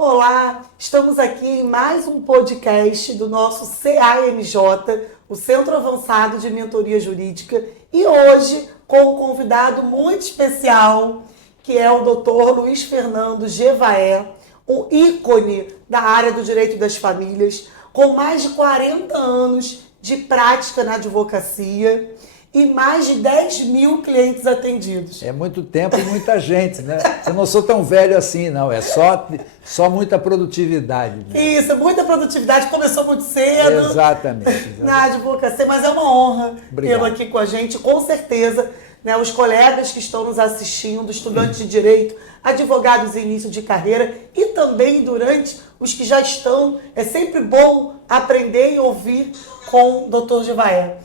Olá, estamos aqui em mais um podcast do nosso CAMJ, o Centro Avançado de Mentoria Jurídica, e hoje com um convidado muito especial, que é o Dr. Luiz Fernando Gevaé, um ícone da área do direito das famílias, com mais de 40 anos de prática na advocacia e mais de 10 mil clientes atendidos. É muito tempo e muita gente, né? Eu não sou tão velho assim, não. É só muita produtividade. Né? Isso, muita produtividade. Começou muito cedo. Exatamente. Na advocacia, mas é uma honra tê-lo aqui com a gente, com certeza. Né, os colegas que estão nos assistindo, estudantes de direito, advogados em início de carreira e também durante os que já estão. É sempre bom aprender e ouvir com o Dr. Gevaé.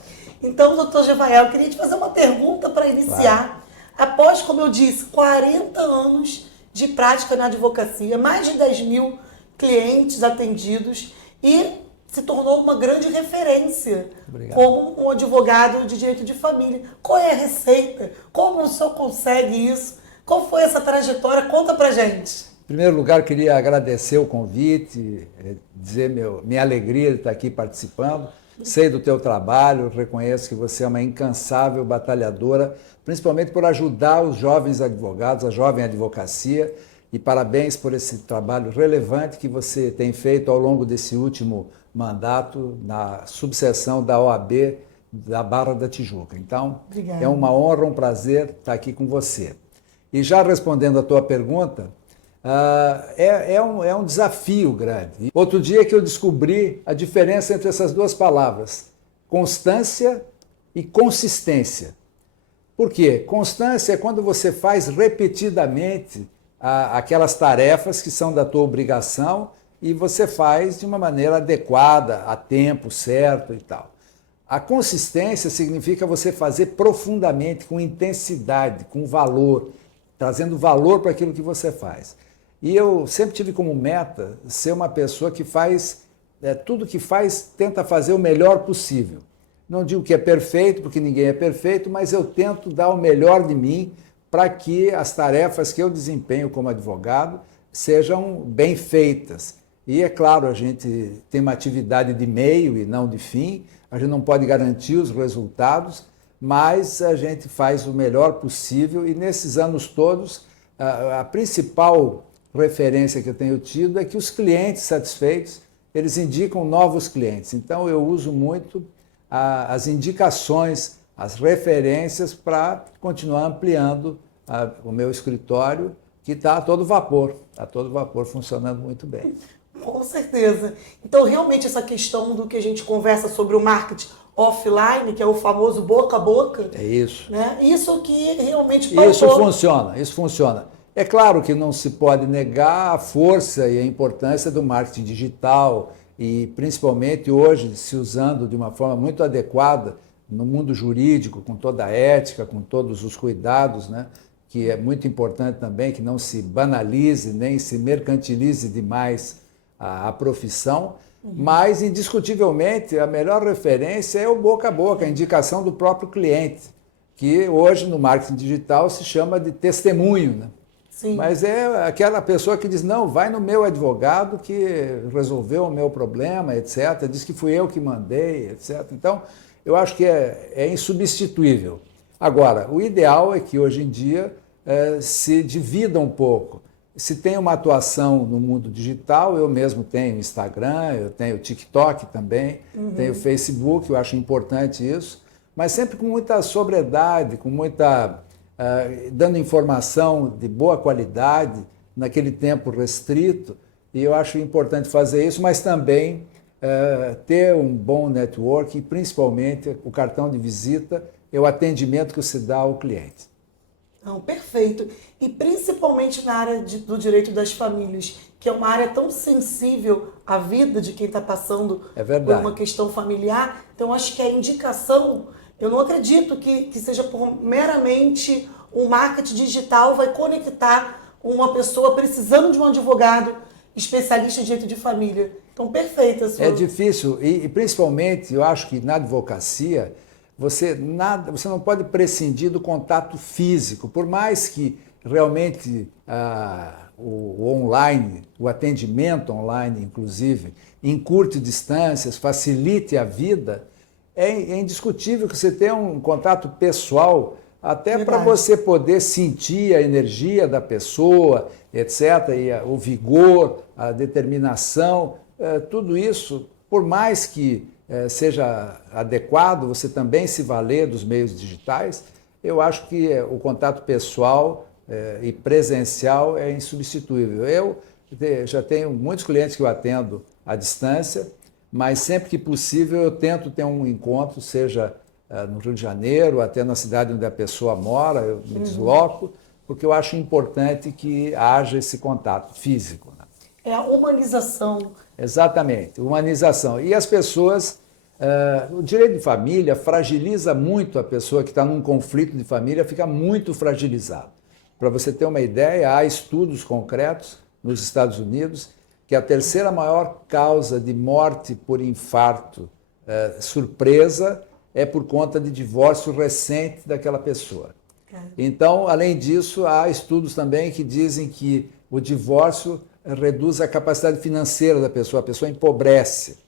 Então, doutor Gevaé, eu queria te fazer uma pergunta para iniciar. Claro. Após, como eu disse, 40 anos de prática na advocacia, mais de 10 mil clientes atendidos e se tornou uma grande referência. Obrigado. Como um advogado de direito de família. Qual é a receita? Como o senhor consegue isso? Qual foi essa trajetória? Conta pra gente. Em primeiro lugar, queria agradecer o convite, dizer minha alegria de estar aqui participando. Sei do teu trabalho, reconheço que você é uma incansável batalhadora, principalmente por ajudar os jovens advogados, a jovem advocacia, e parabéns por esse trabalho relevante que você tem feito ao longo desse último mandato na subseção da OAB da Barra da Tijuca. Então, Obrigada. É uma honra, um prazer estar aqui com você. E já respondendo a tua pergunta, é um desafio grande. Outro dia que eu descobri a diferença entre essas duas palavras, constância e consistência. Por quê? Constância é quando você faz repetidamente aquelas tarefas que são da tua obrigação e você faz de uma maneira adequada, a tempo certo e tal. A consistência significa você fazer profundamente, com intensidade, com valor, trazendo valor para aquilo que você faz. E eu sempre tive como meta ser uma pessoa que faz, tudo que faz, tenta fazer o melhor possível. Não digo que é perfeito, porque ninguém é perfeito, mas eu tento dar o melhor de mim para que as tarefas que eu desempenho como advogado sejam bem feitas. E é claro, a gente tem uma atividade de meio e não de fim, a gente não pode garantir os resultados, mas a gente faz o melhor possível e nesses anos todos, a principal referência que eu tenho tido é que os clientes satisfeitos, eles indicam novos clientes. Então eu uso muito as indicações, as referências para continuar ampliando o meu escritório, que está a todo vapor, funcionando muito bem. Com certeza. Então realmente essa questão do que a gente conversa sobre o marketing offline, que é o famoso boca a boca. É isso. Né? Isso que realmente... Isso funciona. É claro que não se pode negar a força e a importância do marketing digital e principalmente hoje se usando de uma forma muito adequada no mundo jurídico, com toda a ética, com todos os cuidados, né? Que é muito importante também que não se banalize nem se mercantilize demais a profissão, mas indiscutivelmente a melhor referência é o boca a boca, a indicação do próprio cliente, que hoje no marketing digital se chama de testemunho, né? Sim. Mas é aquela pessoa que diz, não, vai no meu advogado que resolveu o meu problema, etc. Diz que fui eu que mandei, etc. Então, eu acho que é insubstituível. Agora, o ideal é que hoje em dia se divida um pouco. Se tem uma atuação no mundo digital, eu mesmo tenho Instagram, eu tenho TikTok também, tenho Facebook, eu acho importante isso, mas sempre com muita sobriedade, com muita... dando informação de boa qualidade, naquele tempo restrito, e eu acho importante fazer isso, mas também ter um bom network e principalmente o cartão de visita e o atendimento que se dá ao cliente. Não, perfeito. E principalmente na área do direito das famílias, que é uma área tão sensível à vida de quem está passando por uma questão familiar. Então, acho que a indicação, eu não acredito que seja por meramente um marketing digital vai conectar uma pessoa precisando de um advogado especialista em direito de família. Então, perfeita. É difícil e principalmente, eu acho que na advocacia, você não pode prescindir do contato físico, por mais que realmente o online, o atendimento online, inclusive, encurte distâncias, facilite a vida, é indiscutível que você tenha um contato pessoal, até para você poder sentir a energia da pessoa, etc., e o vigor, a determinação, tudo isso, por mais que seja adequado você também se valer dos meios digitais, eu acho que o contato pessoal e presencial é insubstituível. Eu já tenho muitos clientes que eu atendo à distância, mas sempre que possível eu tento ter um encontro, seja no Rio de Janeiro, até na cidade onde a pessoa mora, eu me desloco, porque eu acho importante que haja esse contato físico. Né? É a humanização. Exatamente, humanização. E as pessoas, o direito de família fragiliza muito a pessoa que está num conflito de família, fica muito fragilizado. Para você ter uma ideia, há estudos concretos nos Estados Unidos que a terceira maior causa de morte por infarto surpresa é por conta de divórcio recente daquela pessoa. Então, além disso, há estudos também que dizem que o divórcio reduz a capacidade financeira da pessoa, a pessoa empobrece,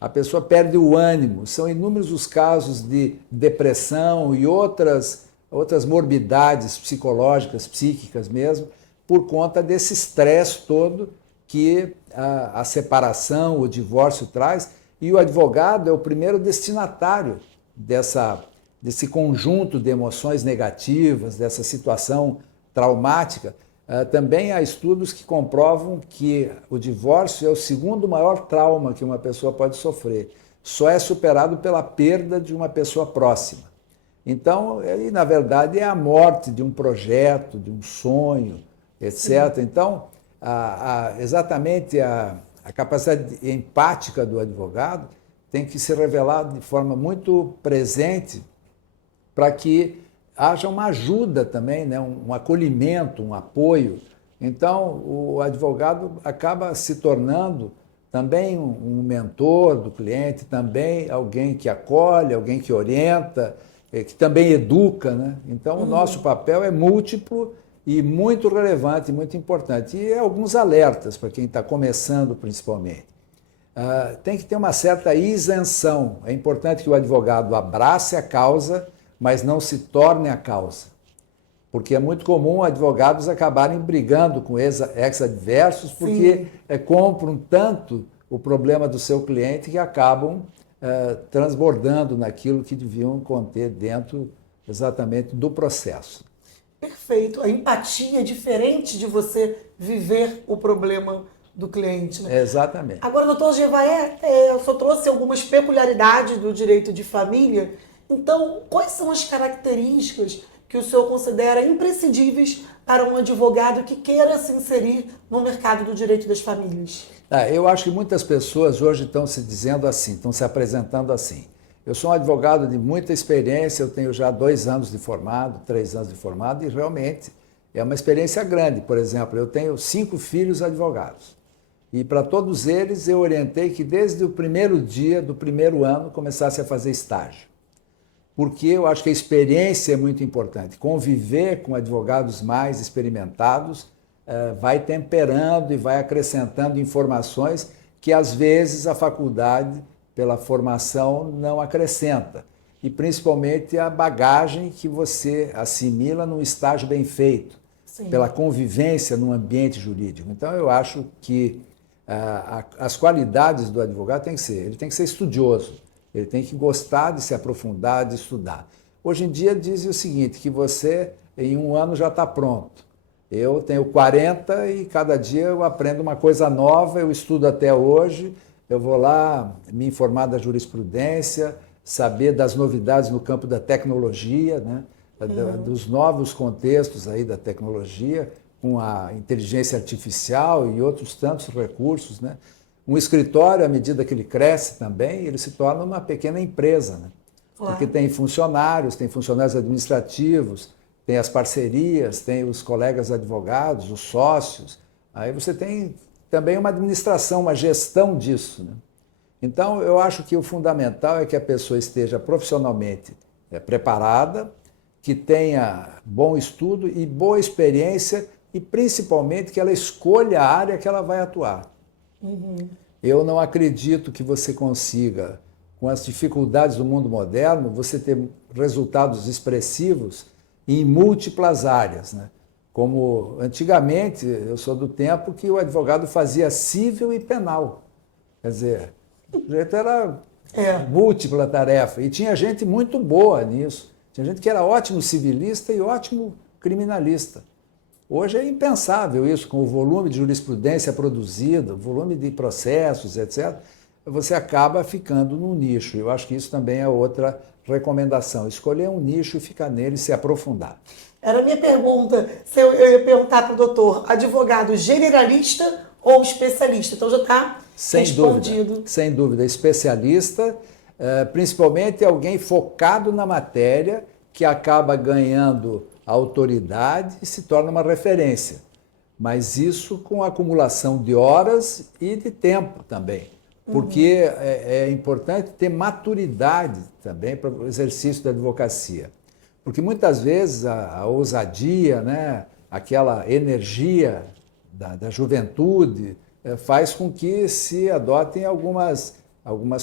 a pessoa perde o ânimo. São inúmeros os casos de depressão e outras morbidades psicológicas, psíquicas mesmo, por conta desse estresse todo que a separação, o divórcio traz, e o advogado é o primeiro destinatário desse conjunto de emoções negativas, dessa situação traumática. Também há estudos que comprovam que o divórcio é o segundo maior trauma que uma pessoa pode sofrer. Só é superado pela perda de uma pessoa próxima. Então, ele, na verdade, é a morte de um projeto, de um sonho, etc. Então, exatamente a capacidade empática do advogado tem que se revelar de forma muito presente para que haja uma ajuda também, né? Um acolhimento, um apoio. Então, o advogado acaba se tornando também um mentor do cliente, também alguém que acolhe, alguém que orienta, que também educa. Né? Então, o nosso papel é múltiplo e muito relevante, muito importante. E alguns alertas para quem está começando, principalmente. Tem que ter uma certa isenção. É importante que o advogado abrace a causa, mas não se torne a causa. Porque é muito comum advogados acabarem brigando com ex-adversos porque compram tanto o problema do seu cliente que acabam transbordando naquilo que deviam conter dentro exatamente do processo. Perfeito. A empatia é diferente de você viver o problema do cliente. Né? Exatamente. Agora, doutor Gevaert, eu só trouxe algumas peculiaridades do direito de família. Então, quais são as características que o senhor considera imprescindíveis para um advogado que queira se inserir no mercado do direito das famílias? Eu acho que muitas pessoas hoje estão se dizendo assim, estão se apresentando assim. Eu sou um advogado de muita experiência, eu tenho já 2 anos de formado, 3 anos de formado, e realmente é uma experiência grande. Por exemplo, eu tenho 5 filhos advogados. E para todos eles eu orientei que desde o primeiro dia do primeiro ano começasse a fazer estágio. Porque eu acho que a experiência é muito importante. Conviver com advogados mais experimentados vai temperando e vai acrescentando informações que às vezes a faculdade, pela formação, não acrescenta. E principalmente a bagagem que você assimila num estágio bem feito, pela convivência num ambiente jurídico. Então eu acho que as qualidades do advogado ele tem que ser estudioso, ele tem que gostar de se aprofundar, de estudar. Hoje em dia dizem o seguinte, que você em 1 ano já está pronto. Eu tenho 40 e cada dia eu aprendo uma coisa nova, eu estudo até hoje, eu vou lá me informar da jurisprudência, saber das novidades no campo da tecnologia, né? Dos novos contextos aí da tecnologia, com a inteligência artificial e outros tantos recursos, né? Um escritório, à medida que ele cresce também, ele se torna uma pequena empresa, né? Porque tem funcionários administrativos, tem as parcerias, tem os colegas advogados, os sócios. Aí você tem também uma administração, uma gestão disso, né? Então, eu acho que o fundamental é que a pessoa esteja profissionalmente preparada, que tenha bom estudo e boa experiência e principalmente que ela escolha a área que ela vai atuar. Eu não acredito que você consiga, com as dificuldades do mundo moderno, você ter resultados expressivos em múltiplas áreas, né? Como antigamente, eu sou do tempo que o advogado fazia civil e penal. Quer dizer, o jeito era múltipla tarefa. E tinha gente muito boa nisso. Tinha gente que era ótimo civilista e ótimo criminalista. Hoje é impensável isso, com o volume de jurisprudência produzida, o volume de processos, etc. Você acaba ficando num nicho. Eu acho que isso também é outra recomendação. Escolher um nicho e ficar nele e se aprofundar. Era a minha pergunta. Se eu ia perguntar para o doutor, advogado generalista ou especialista? Então já está respondido. Sem dúvida. Especialista, principalmente alguém focado na matéria, que acaba ganhando autoridade e se torna uma referência. Mas isso com acumulação de horas e de tempo também. Porque é importante ter maturidade também para o exercício da advocacia. Porque muitas vezes a ousadia, né, aquela energia da juventude faz com que se adotem algumas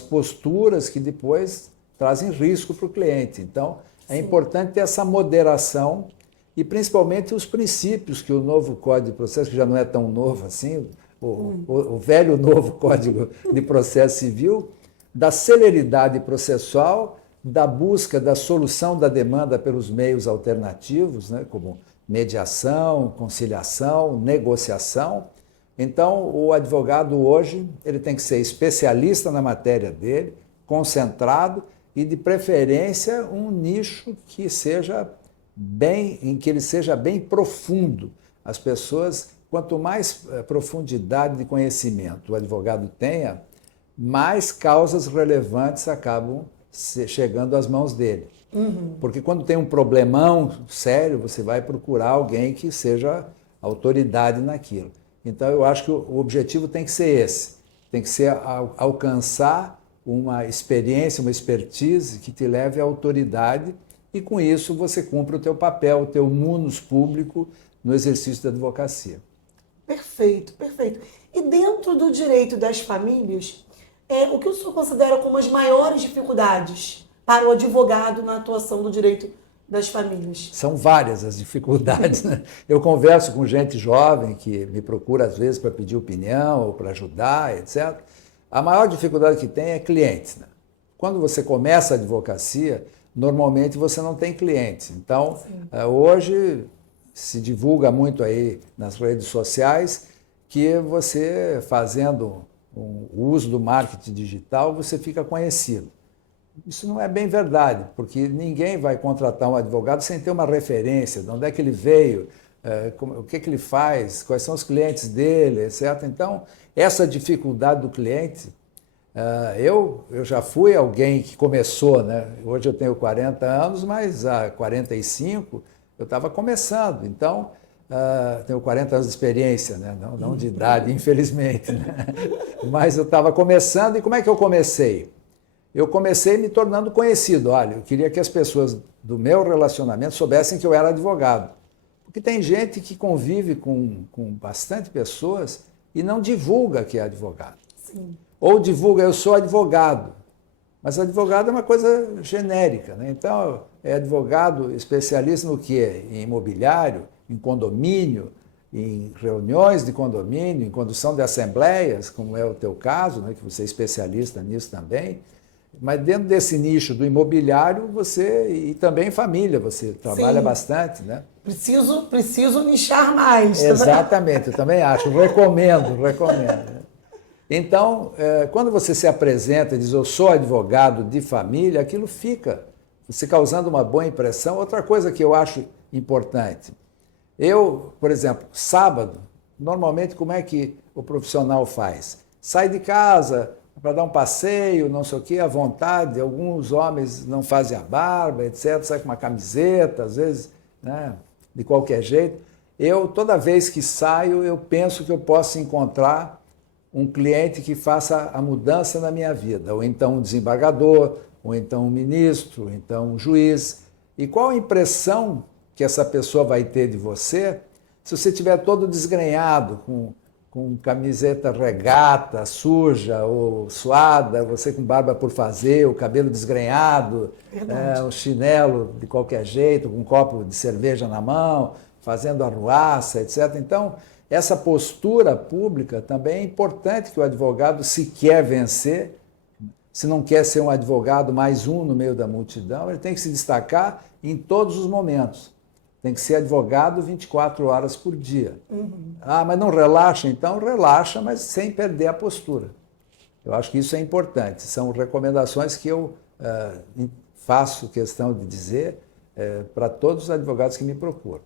posturas que depois trazem risco para o cliente. Então, é importante ter essa moderação e principalmente os princípios que o novo Código de Processo, que já não é tão novo assim, o velho novo Código de Processo Civil, da celeridade processual, da busca da solução da demanda pelos meios alternativos, né, como mediação, conciliação, negociação. Então, o advogado hoje ele tem que ser especialista na matéria dele, concentrado e, de preferência, um nicho que seja em que ele seja bem profundo. As pessoas, quanto mais profundidade de conhecimento o advogado tenha, mais causas relevantes acabam chegando às mãos dele. Porque quando tem um problemão sério, você vai procurar alguém que seja autoridade naquilo. Então, eu acho que o objetivo tem que ser esse. Tem que ser alcançar uma experiência, uma expertise que te leve à autoridade e, com isso, você cumpre o teu papel, o teu munus público no exercício da advocacia. Perfeito, perfeito. E dentro do direito das famílias, o que o senhor considera como as maiores dificuldades para o advogado na atuação do direito das famílias? São várias as dificuldades, né? Eu converso com gente jovem que me procura às vezes para pedir opinião ou para ajudar, etc. A maior dificuldade que tem é clientes, né? Quando você começa a advocacia, normalmente você não tem clientes. Então, hoje se divulga muito aí nas redes sociais que você fazendo o uso do marketing digital, você fica conhecido. Isso não é bem verdade, porque ninguém vai contratar um advogado sem ter uma referência, de onde é que ele veio, o que ele faz, quais são os clientes dele, etc. Então, essa dificuldade do cliente, eu já fui alguém que começou, né? Hoje eu tenho 40 anos, mas há 45 eu estava começando. Então, tenho 40 anos de experiência, né? Não de idade, infelizmente, né? Mas eu estava começando, e como é que eu comecei? Eu comecei me tornando conhecido. Olha, eu queria que as pessoas do meu relacionamento soubessem que eu era advogado. Porque tem gente que convive com bastante pessoas e não divulga que é advogado. Sim. Ou divulga, eu sou advogado. Mas advogado é uma coisa genérica, né? Então, é advogado especialista no quê? Em imobiliário, em condomínio, em reuniões de condomínio, em condução de assembleias, como é o teu caso, né, que você é especialista nisso também. Mas dentro desse nicho do imobiliário, e também família, você trabalha bastante, né? Preciso nichar mais. Exatamente, eu também acho, recomendo. Então, quando você se apresenta e diz, eu sou advogado de família, aquilo fica, você causando uma boa impressão. Outra coisa que eu acho importante, eu, por exemplo, sábado, normalmente como é que o profissional faz? Sai de casa para dar um passeio, não sei o quê, à vontade. Alguns homens não fazem a barba, etc. Sai com uma camiseta, às vezes, né, de qualquer jeito. Eu, toda vez que saio, eu penso que eu posso encontrar um cliente que faça a mudança na minha vida, ou então um desembargador, ou então um ministro, ou então um juiz. E qual a impressão que essa pessoa vai ter de você Se você estiver todo desgrenhado, com camiseta regata, suja ou suada, você com barba por fazer, o cabelo desgrenhado, um chinelo de qualquer jeito, com um copo de cerveja na mão, fazendo arruaça, etc. Então, essa postura pública também é importante que o advogado, se quer vencer, se não quer ser um advogado mais um no meio da multidão, ele tem que se destacar em todos os momentos. Tem que ser advogado 24 horas por dia. Ah, mas não relaxa? Então relaxa, mas sem perder a postura. Eu acho que isso é importante. São recomendações que eu faço questão de dizer para todos os advogados que me procuram.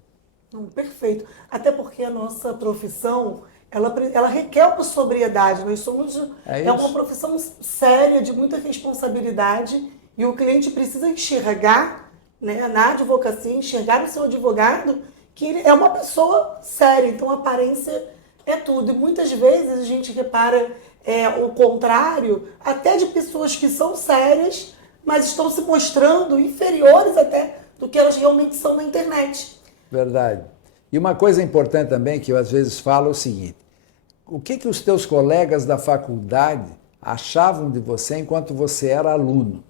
Perfeito. Até porque a nossa profissão, ela requer uma sobriedade. Nós somos uma profissão séria, de muita responsabilidade, e o cliente precisa enxergar, né, na advocacia, enxergar o seu advogado, que ele é uma pessoa séria. Então a aparência é tudo. E muitas vezes a gente repara o contrário, até de pessoas que são sérias, mas estão se mostrando inferiores até do que elas realmente são na internet. Verdade. E uma coisa importante também que eu às vezes falo é o seguinte: o que os teus colegas da faculdade achavam de você enquanto você era aluno?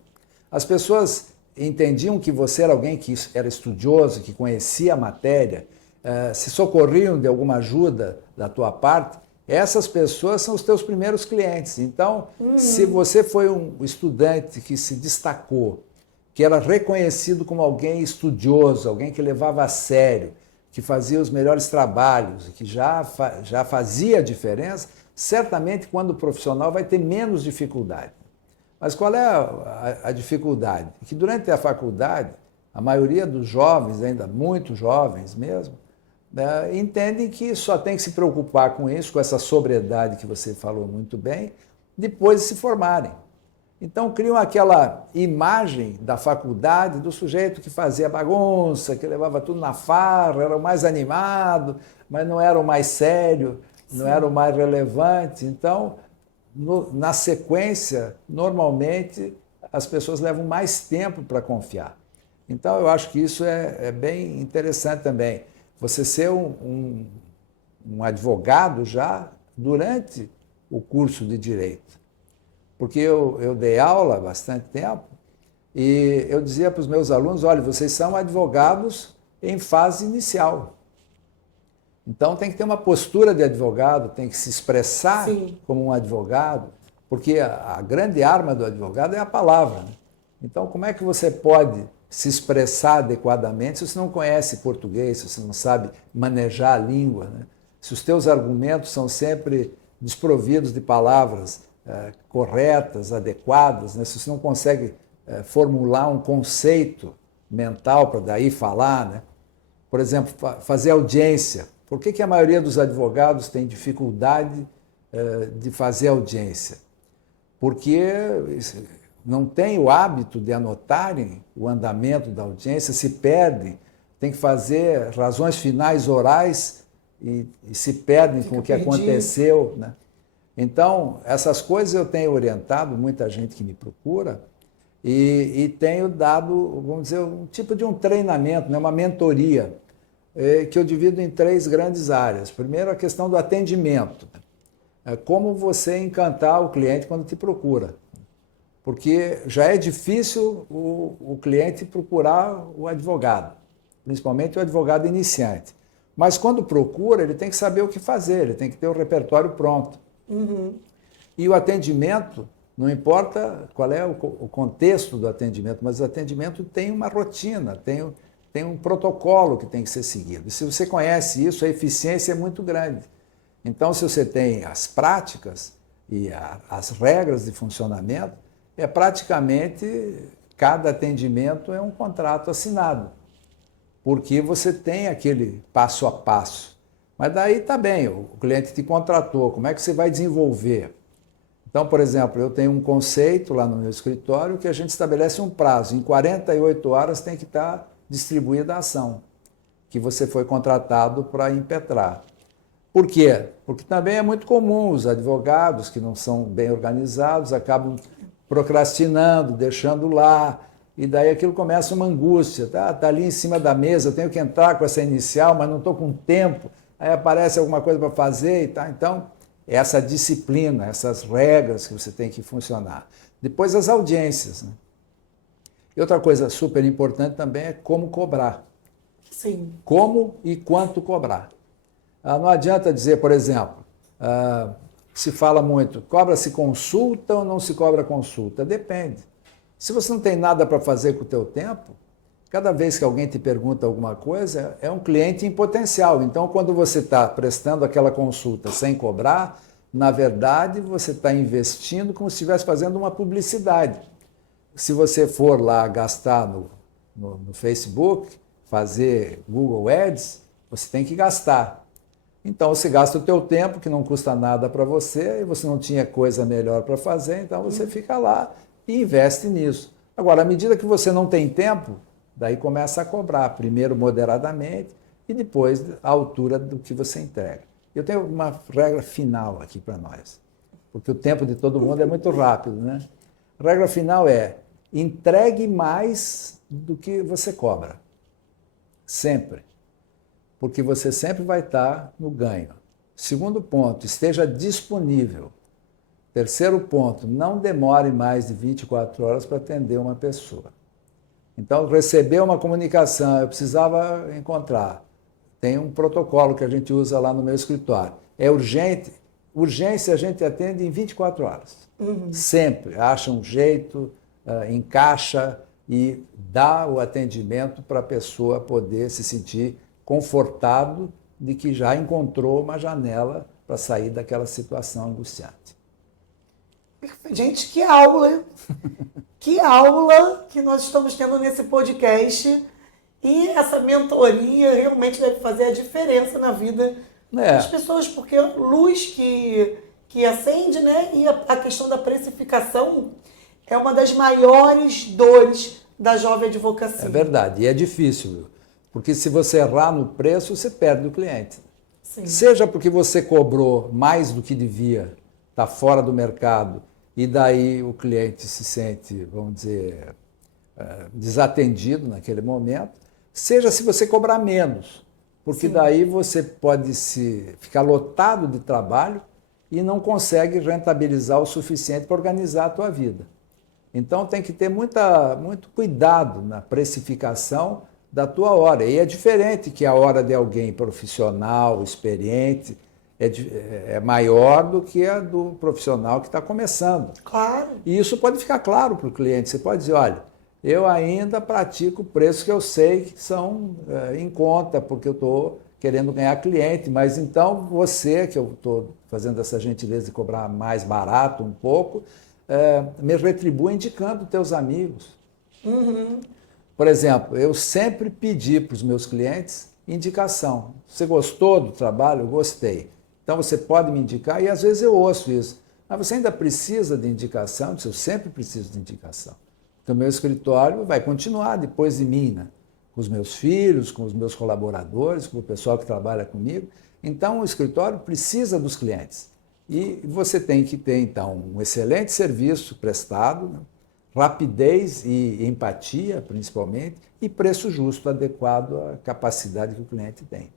As pessoas entendiam que você era alguém que era estudioso, que conhecia a matéria, se socorriam de alguma ajuda da tua parte. Essas pessoas são os teus primeiros clientes. Então, se você foi um estudante que se destacou, que era reconhecido como alguém estudioso, alguém que levava a sério, que fazia os melhores trabalhos, que já fazia a diferença, certamente quando o profissional vai ter menos dificuldade. Mas qual é a dificuldade? Que durante a faculdade, a maioria dos jovens, ainda muito jovens mesmo, entendem que só tem que se preocupar com isso, com essa sobriedade que você falou muito bem, depois de se formarem. Então criam aquela imagem da faculdade, do sujeito que fazia bagunça, que levava tudo na farra, era o mais animado, mas não era o mais sério, não era o mais relevante. Então, na sequência, normalmente, as pessoas levam mais tempo para confiar. Então, eu acho que isso é bem interessante também. Você ser um advogado já durante o curso de Direito. Porque eu dei aula há bastante tempo e eu dizia para os meus alunos: olha, vocês são advogados em fase inicial. Então tem que ter uma postura de advogado, tem que se expressar como um advogado, porque a grande arma do advogado é a palavra, né? Então como é que você pode se expressar adequadamente se você não conhece português, se você não sabe manejar a língua, né? Se os teus argumentos são sempre desprovidos de palavras corretas, adequadas, né? Se você não consegue formular um conceito mental para daí falar, né? Por exemplo, fazer audiência. Por que a maioria dos advogados tem dificuldade de fazer audiência? Porque não tem o hábito de anotarem o andamento da audiência, se perdem, tem que fazer razões finais orais e se perdem com o que aconteceu, né? Então, essas coisas eu tenho orientado muita gente que me procura e tenho dado, vamos dizer, um tipo de um treinamento, né, uma mentoria, que eu divido em 3 grandes áreas. Primeiro, a questão do atendimento. Como você encantar o cliente quando te procura. Porque já é difícil o cliente procurar o advogado, principalmente o advogado iniciante. Mas quando procura, ele tem que saber o que fazer, ele tem que ter o repertório pronto. E o atendimento, não importa qual é o contexto do atendimento, mas o atendimento tem uma rotina, tem um protocolo que tem que ser seguido. E se você conhece isso, a eficiência é muito grande. Então, se você tem as práticas e as regras de funcionamento, praticamente cada atendimento é um contrato assinado, porque você tem aquele passo a passo. Mas daí está bem, o cliente te contratou, como é que você vai desenvolver? Então, por exemplo, eu tenho um conceito lá no meu escritório que a gente estabelece um prazo. Em 48 horas tem que estar distribuída a ação que você foi contratado para impetrar. Por quê? Porque também é muito comum os advogados que não são bem organizados acabam procrastinando, deixando lá, e daí aquilo começa uma angústia. Tá ali em cima da mesa, eu tenho que entrar com essa inicial, mas não estou com tempo. aí aparece alguma coisa para fazer e tal. Então, essa disciplina, essas regras que você tem que funcionar. Depois as audiências, né? E outra coisa super importante também é como cobrar. Sim. Como e quanto cobrar. Não adianta dizer, por exemplo, se fala muito, cobra-se consulta ou não se cobra consulta? Depende. Se você não tem nada para fazer com o teu tempo, cada vez que alguém te pergunta alguma coisa, é um cliente em potencial. Então, quando você está prestando aquela consulta sem cobrar, na verdade, você está investindo como se estivesse fazendo uma publicidade. Se você for lá gastar no Facebook, fazer Google Ads, você tem que gastar. Então, você gasta o teu tempo, que não custa nada para você, e você não tinha coisa melhor para fazer, então você fica lá e investe nisso. Agora, à medida que você não tem tempo, daí começa a cobrar, primeiro moderadamente e depois a altura do que você entrega. Eu tenho uma regra final aqui para nós, porque o tempo de todo mundo é muito rápido, né? A regra final é: entregue mais do que você cobra. Sempre. Porque você sempre vai estar no ganho. Segundo ponto, esteja disponível. Terceiro ponto, não demore mais de 24 horas para atender uma pessoa. Então, receber uma comunicação, eu precisava encontrar. Tem um protocolo que a gente usa lá no meu escritório. É urgente. Urgência a gente atende em 24 horas. Sempre. Acha um jeito, encaixa e dá o atendimento para a pessoa poder se sentir confortado de que já encontrou uma janela para sair daquela situação angustiante. Gente, que aula, hein? Que aula que nós estamos tendo nesse podcast. E essa mentoria realmente deve fazer a diferença na vida das pessoas, porque luz que acende, né? E a questão da precificação é uma das maiores dores da jovem advocacia. É verdade, e é difícil, porque se você errar no preço, você perde o cliente. Sim. Seja porque você cobrou mais do que devia, está fora do mercado, e daí o cliente se sente, vamos dizer, desatendido naquele momento, seja se você cobrar menos, porque Sim. daí você pode ficar lotado de trabalho e não consegue rentabilizar o suficiente para organizar a tua vida. Então tem que ter muito cuidado na precificação da tua hora. E é diferente que a hora de alguém profissional, experiente, é maior do que a do profissional que está começando. Claro. E isso pode ficar claro para o cliente. Você pode dizer, olha, eu ainda pratico preços que eu sei que são em conta, porque eu estou querendo ganhar cliente, mas então você, que eu estou fazendo essa gentileza de cobrar mais barato um pouco, me retribua indicando teus amigos. Por exemplo, eu sempre pedi para os meus clientes indicação. Você gostou do trabalho? Eu gostei. Então você pode me indicar, e às vezes eu ouço isso. Mas você ainda precisa de indicação? Eu sempre preciso de indicação. Então, o meu escritório vai continuar depois de mim, né? Com os meus filhos, com os meus colaboradores, com o pessoal que trabalha comigo. Então, o escritório precisa dos clientes. E você tem que ter, então, um excelente serviço prestado, né? Rapidez e empatia, principalmente, e preço justo, adequado à capacidade que o cliente tem.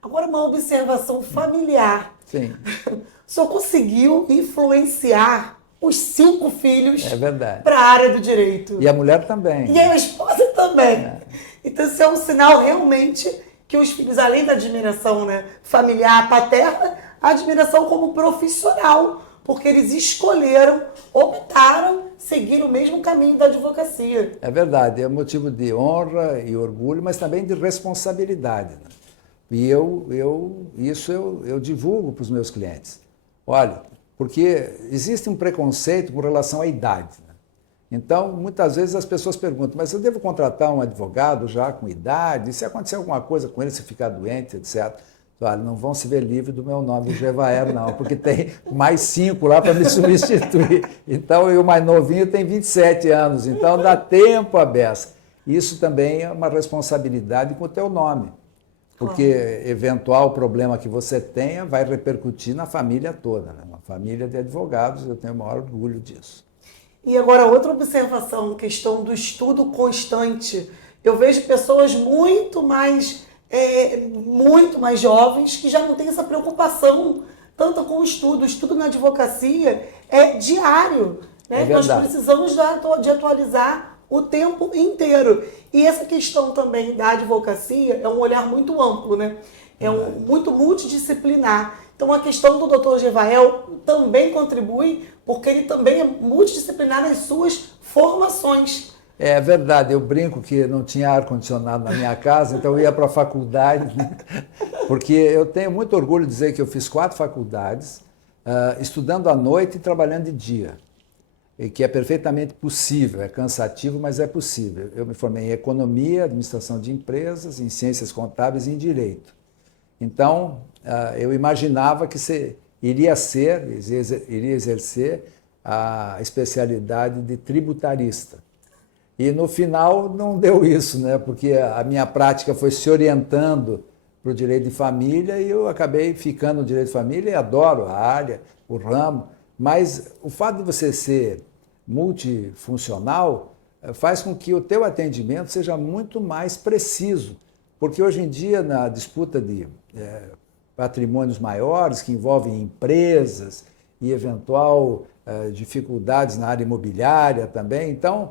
Agora, uma observação familiar. Sim. O senhor conseguiu influenciar os 5 filhos para a área do direito. E a mulher também. E a esposa também. Então, isso é um sinal realmente que os filhos, além da admiração, né, familiar, paterna, a admiração como profissional, porque eles escolheram, optaram seguir o mesmo caminho da advocacia. É verdade, é motivo de honra e orgulho, mas também de responsabilidade, né? E isso eu divulgo para os meus clientes. Olha, porque existe um preconceito com relação à idade, né? Então, muitas vezes as pessoas perguntam, mas eu devo contratar um advogado já com idade? Se acontecer alguma coisa com ele, se ficar doente, etc. Olha, não vão se ver livre do meu nome, Gevaer, não, porque tem mais 5 lá para me substituir. Então, eu mais novinho tem 27 anos, então dá tempo a beça. Isso também é uma responsabilidade com o teu nome, porque eventual problema que você tenha vai repercutir na família toda, né? Uma família de advogados, eu tenho o maior orgulho disso. E agora, outra observação, questão do estudo constante. Eu vejo pessoas muito mais muito mais jovens que já não têm essa preocupação tanto com o estudo. O estudo na advocacia é diário, né? Nós precisamos de atualizar o tempo inteiro. E essa questão também da advocacia é um olhar muito amplo, né? Muito multidisciplinar. Então a questão do Dr. Gevael também contribui, porque ele também é multidisciplinar nas suas formações. É verdade, eu brinco que não tinha ar-condicionado na minha casa, então eu ia para a faculdade, né? Porque eu tenho muito orgulho de dizer que eu fiz 4 faculdades, estudando à noite e trabalhando de dia, e que é perfeitamente possível, é cansativo, mas é possível. Eu me formei em Economia, Administração de Empresas, em Ciências Contábeis e em Direito. Então, eu imaginava que iria exercer a especialidade de tributarista. E no final não deu isso, né? Porque a minha prática foi se orientando para o direito de família e eu acabei ficando no direito de família e adoro a área, o ramo. Mas o fato de você ser multifuncional faz com que o teu atendimento seja muito mais preciso. Porque hoje em dia, na disputa de patrimônios maiores, que envolvem empresas e eventual dificuldades na área imobiliária também, então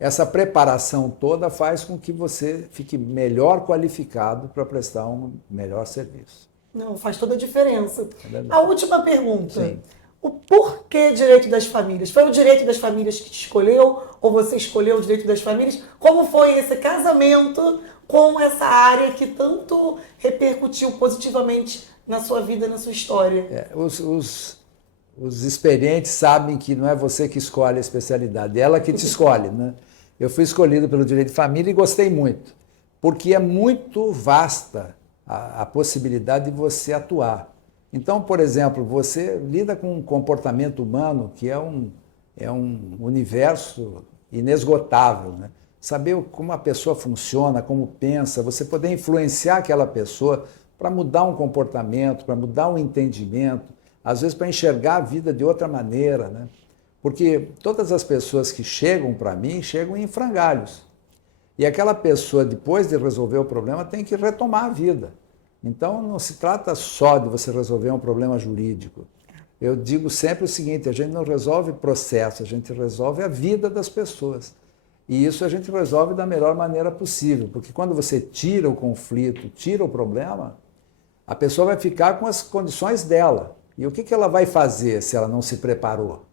essa preparação toda faz com que você fique melhor qualificado para prestar um melhor serviço. Não, faz toda a diferença. A última pergunta. Sim. O porquê direito das famílias? Foi o direito das famílias que te escolheu ou você escolheu o direito das famílias? Como foi esse casamento com essa área que tanto repercutiu positivamente na sua vida, na sua história? Os experientes sabem que não é você que escolhe a especialidade, é ela que te escolhe, né? Eu fui escolhido pelo direito de família e gostei muito, porque é muito vasta a possibilidade de você atuar. Então, por exemplo, você lida com um comportamento humano que é um universo inesgotável, né? Saber como a pessoa funciona, como pensa, você poder influenciar aquela pessoa para mudar um comportamento, para mudar um entendimento, às vezes para enxergar a vida de outra maneira, né? Porque todas as pessoas que chegam para mim, chegam em frangalhos. E aquela pessoa, depois de resolver o problema, tem que retomar a vida. Então, não se trata só de você resolver um problema jurídico. Eu digo sempre o seguinte, a gente não resolve processo, a gente resolve a vida das pessoas. E isso a gente resolve da melhor maneira possível, porque quando você tira o conflito, tira o problema, a pessoa vai ficar com as condições dela. E o que ela vai fazer se ela não se preparou?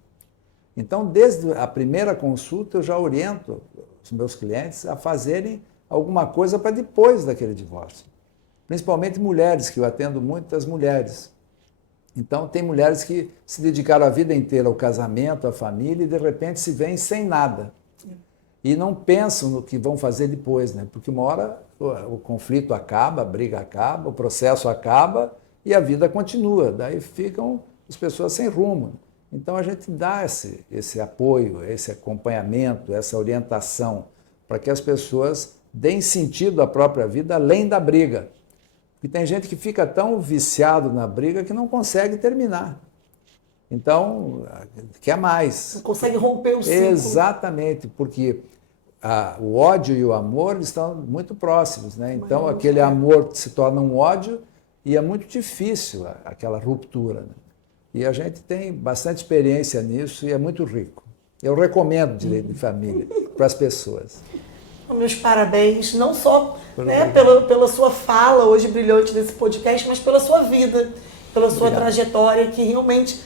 Então, desde a primeira consulta, eu já oriento os meus clientes a fazerem alguma coisa para depois daquele divórcio. Principalmente mulheres, que eu atendo muitas mulheres. Então, tem mulheres que se dedicaram a vida inteira ao casamento, à família, e de repente se veem sem nada. E não pensam no que vão fazer depois, né? Porque uma hora o conflito acaba, a briga acaba, o processo acaba e a vida continua. Daí ficam as pessoas sem rumo. Então a gente dá esse apoio, esse acompanhamento, essa orientação para que as pessoas deem sentido à própria vida além da briga. E tem gente que fica tão viciado na briga que não consegue terminar. Então, quer mais. Não consegue romper o ciclo. Exatamente, porque o ódio e o amor estão muito próximos, né? Então, aquele amor se torna um ódio e é muito difícil aquela ruptura, né? E a gente tem bastante experiência nisso e é muito rico. Eu recomendo direito de família para as pessoas. Meus parabéns, não só pela sua fala hoje brilhante nesse podcast, mas pela sua vida, pela sua trajetória, que realmente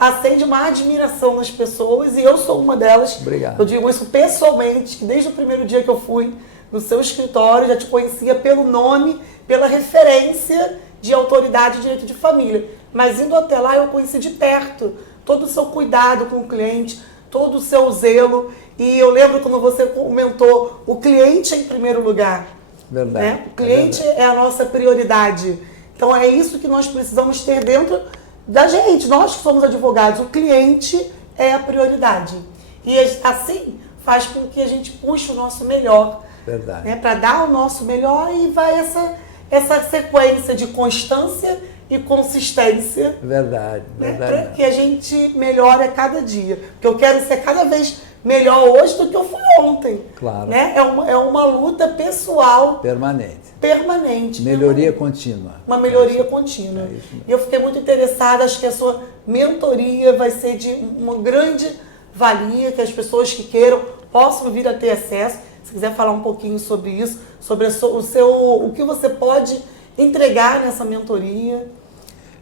acende uma admiração nas pessoas, e eu sou uma delas. Obrigado. Eu digo isso pessoalmente, que desde o primeiro dia que eu fui no seu escritório, já te conhecia pelo nome, pela referência de autoridade de direito de família. Mas indo até lá, eu conheci de perto todo o seu cuidado com o cliente, todo o seu zelo. E eu lembro quando você comentou o cliente em primeiro lugar. Verdade. Né? O cliente é a nossa prioridade. Então é isso que nós precisamos ter dentro da gente. Nós que somos advogados, o cliente é a prioridade. E assim faz com que a gente puxe o nosso melhor. Verdade. Né? Para dar o nosso melhor, e vai essa sequência de constância e consistência. Verdade, Né? verdade. Para que a gente melhore a cada dia. Porque eu quero ser cada vez melhor hoje do que eu fui ontem. Claro. Né? É uma luta pessoal permanente. Melhoria contínua. Uma melhoria contínua. E eu fiquei muito interessada, acho que a sua mentoria vai ser de uma grande valia, que as pessoas que queiram possam vir a ter acesso. Se quiser falar um pouquinho sobre isso, sobre o que você pode entregar nessa mentoria.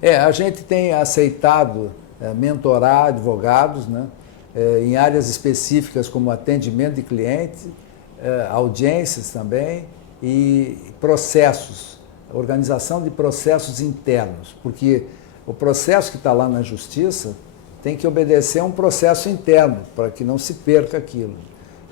A gente tem aceitado mentorar advogados, né, em áreas específicas como atendimento de cliente, audiências também e processos, organização de processos internos, porque o processo que está lá na justiça tem que obedecer a um processo interno para que não se perca aquilo.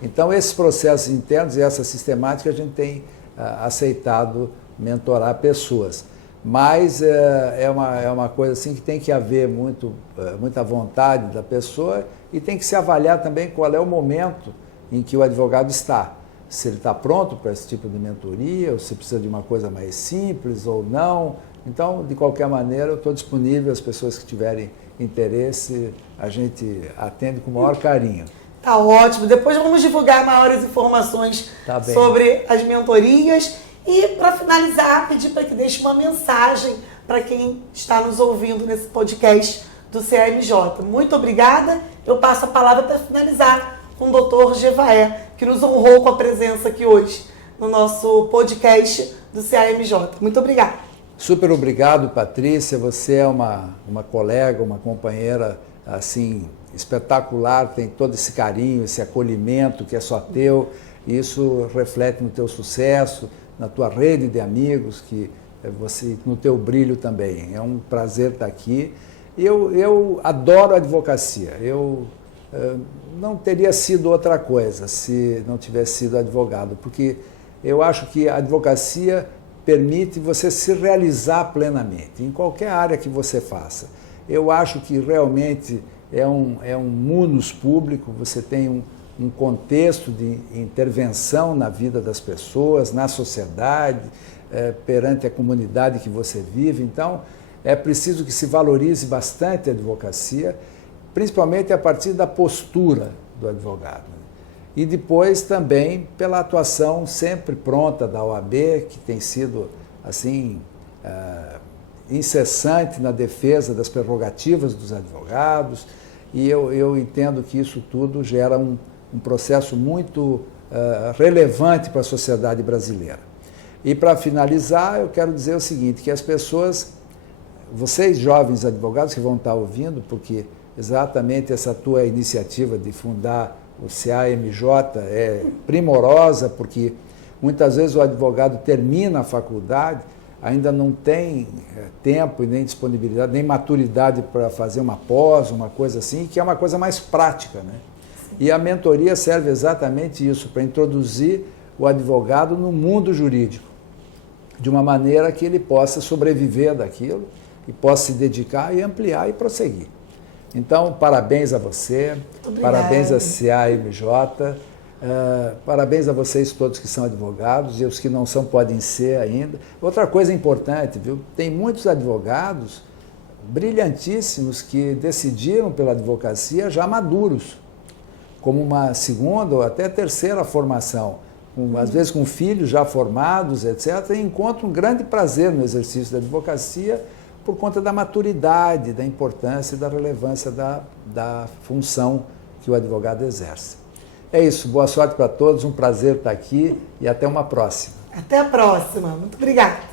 Então, esses processos internos e essa sistemática a gente tem aceitado mentorar pessoas. Mas é uma coisa assim que tem que haver muita vontade da pessoa e tem que se avaliar também qual é o momento em que o advogado está. Se ele está pronto para esse tipo de mentoria, ou se precisa de uma coisa mais simples ou não. Então, de qualquer maneira, eu estou disponível, as pessoas que tiverem interesse, a gente atende com o maior carinho. Tá ótimo. Depois vamos divulgar maiores informações sobre as mentorias. E, para finalizar, pedir para que deixe uma mensagem para quem está nos ouvindo nesse podcast do CAMJ. Muito obrigada. Eu passo a palavra para finalizar com o doutor Gevaé, que nos honrou com a presença aqui hoje no nosso podcast do CAMJ. Muito obrigada. Super obrigado, Patrícia. Você é uma colega, uma companheira assim espetacular, tem todo esse carinho, esse acolhimento que é só teu. E isso reflete no teu sucesso, na tua rede de amigos, que você, no teu brilho também. É um prazer estar aqui. Eu adoro a advocacia. Eu não teria sido outra coisa se não tivesse sido advogado, porque eu acho que a advocacia permite você se realizar plenamente, em qualquer área que você faça. Eu acho que realmente é um munus público, você tem um contexto de intervenção na vida das pessoas, na sociedade, perante a comunidade que você vive. Então, é preciso que se valorize bastante a advocacia, principalmente a partir da postura do advogado. E depois também pela atuação sempre pronta da OAB, que tem sido assim incessante na defesa das prerrogativas dos advogados, e eu entendo que isso tudo gera um processo muito relevante para a sociedade brasileira. E para finalizar, eu quero dizer o seguinte, que as pessoas, vocês jovens advogados que vão estar ouvindo, porque exatamente essa tua iniciativa de fundar o CAMJ é primorosa, porque muitas vezes o advogado termina a faculdade, ainda não tem tempo e nem disponibilidade, nem maturidade para fazer uma pós, uma coisa assim, que é uma coisa mais prática, né? E a mentoria serve exatamente isso, para introduzir o advogado no mundo jurídico, de uma maneira que ele possa sobreviver daquilo e possa se dedicar e ampliar e prosseguir. Então, parabéns a você, parabéns a CAMJ, parabéns a vocês todos que são advogados e os que não são podem ser ainda. Outra coisa importante, viu? Tem muitos advogados brilhantíssimos que decidiram pela advocacia já maduros, como uma segunda ou até terceira formação, às vezes com filhos já formados, etc., e encontram um grande prazer no exercício da advocacia por conta da maturidade, da importância e da relevância da função que o advogado exerce. É isso, boa sorte para todos, um prazer estar aqui e até uma próxima. Até a próxima, muito obrigada.